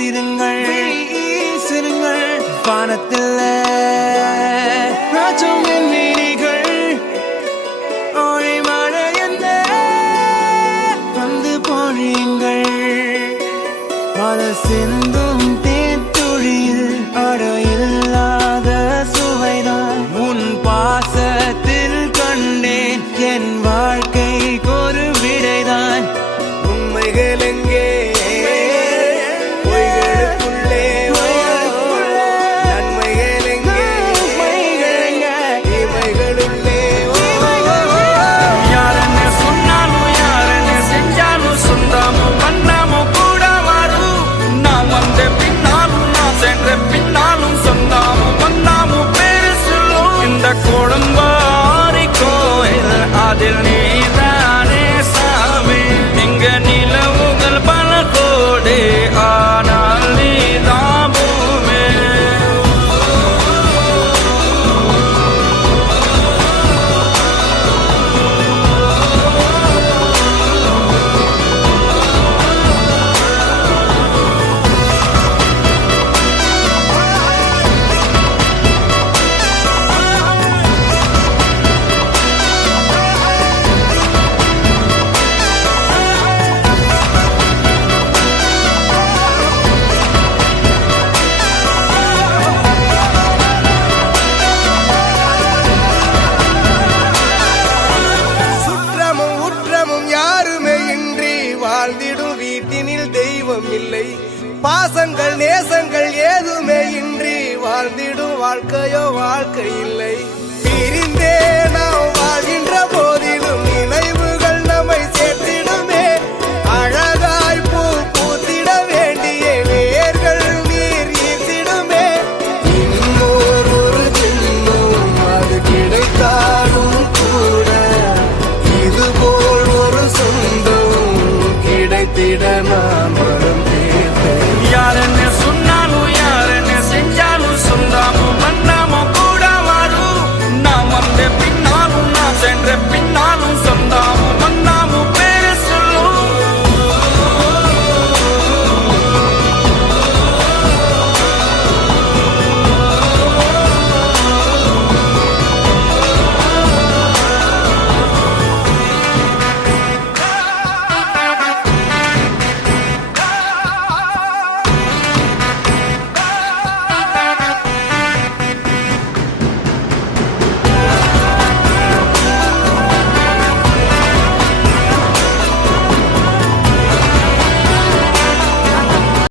சிறுங்கள். சிறுங்கள். வானத்தில் ராஜம் என்னிகள் ஓழிமான என்ன வந்து போனீங்கள். பல சிந்து தெய்வம் இல்லை. பாசங்கள் நேசங்கள் ஏதுமே இன்றி வாழ்ந்திடும் வாழ்க்கையோ வாழ்க்கை இல்லை. பிரிந்தே நாம் வாழ்கின்ற போ